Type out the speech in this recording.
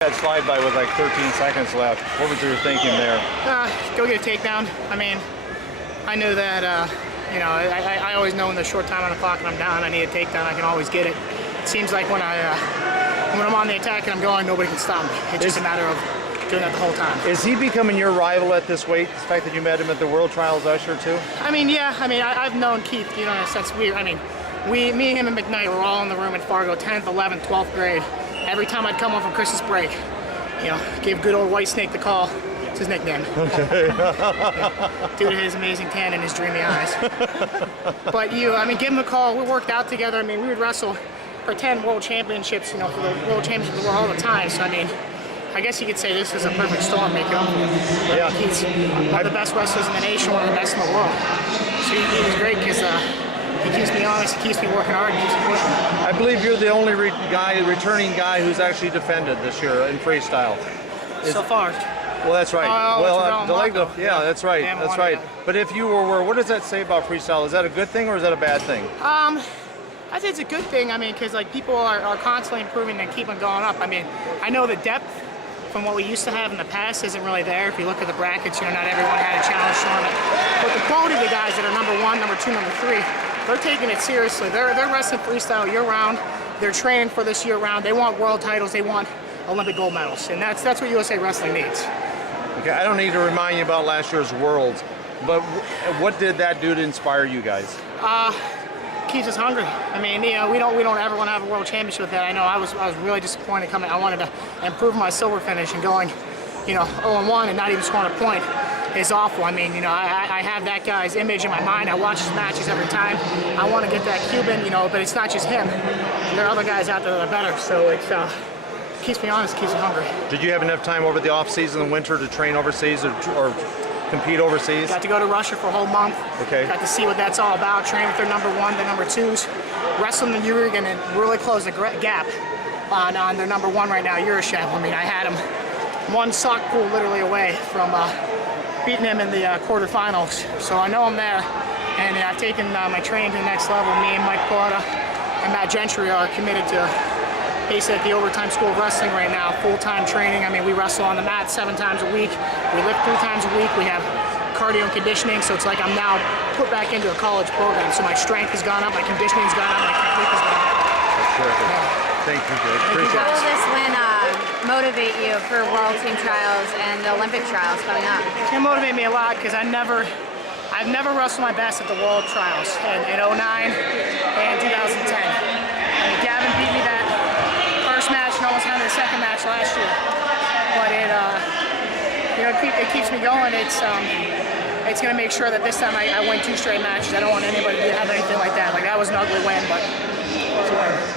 That slide by with like 13 seconds left. What was your thinking there? Go get a takedown. I mean, I knew that, you know, I always know in the short time on the clock and I'm down, I need a takedown, I can always get it. It seems like when I'm on the attack and I'm going, nobody can stop me. It's just a matter of doing that the whole time. Is he becoming your rival at this weight? The fact that you met him at the World Trials Usher too? I mean, yeah. I mean, I've known Keith, you know, in a sense. I mean, me, him, and McKnight were all in the room at Fargo, 10th, 11th, 12th grade. Every time I'd come home from Christmas break, you know, gave good old White Snake the call. It's his nickname. Okay. Due to his amazing tan and his dreamy eyes. But I mean, give him a call. We worked out together. I mean, we would wrestle for 10 world championships, you know, for the world championships of the world all the time. So, I mean, I guess you could say this is a perfect storm making up for him. Yeah. He's one of the best wrestlers in the nation, one of the best in the world. So he was great because he keeps me honest, he keeps me working hard, and keeps me pushing. I believe you're the only returning guy who's actually defended this year in freestyle. So far. Well, that's right. Yeah, that's right. That's right. But if you were, what does that say about freestyle? Is that a good thing or is that a bad thing? I think it's a good thing. I mean, because like people are constantly improving and keeping going up. I mean, I know the depth from what we used to have in the past isn't really there. If you look at the brackets, you know, not everyone had a challenge tournament. But the quality of the guys that are number 1, number 2, number 3, they're taking it seriously. They're wrestling freestyle year-round. They're training for this year-round. They want world titles. They want Olympic gold medals, and that's what USA Wrestling needs. Okay, I don't need to remind you about last year's Worlds, but what did that do to inspire you guys? Keeps us hungry. I mean, you know, we don't ever want to have a world championship with that. I know I was really disappointed coming. I wanted to improve my silver finish, and going, you know, 0-1 and not even scoring a point is awful. I mean, you know, I have that guy's image in my mind. I watch his matches every time. I want to get that Cuban, you know, but it's not just him. There are other guys out there that are better. So it's keeps me honest, keeps me hungry. Did you have enough time over the off season and winter to train overseas or compete overseas? Got to go to Russia for a whole month. Okay. Got to see what that's all about. Train with their number 1, their number 2s. Wrestle in the Euroleague and then really close the gap on their number 1 right now, Euroshev. I mean, I had him one sock pull literally away from beating him in the quarterfinals. So I know I'm there, and I've taken my training to the next level. Me and Mike Porta and Matt Gentry are committed to basically at the Overtime School of Wrestling right now, full-time training. I mean, we wrestle on the mat 7 times a week. We lift 3 times a week. We have cardio and conditioning, so it's like I'm now put back into a college program. So my strength has gone up, my conditioning's gone up, my technique has gone up. That's terrific. Thank you, Jake. Appreciate it. How will this win motivate you for World Team Trials and the Olympic Trials coming up? It's gonna motivate me a lot because I've never wrestled my best at the World Trials in 09 and 2010. I mean, Gavin beat me that first match and almost had the second match last year. But you know, it keeps me going. It's gonna make sure that this time I win 2 straight matches. I don't want anybody to have anything like that. Like, that was an ugly win, but it's a win.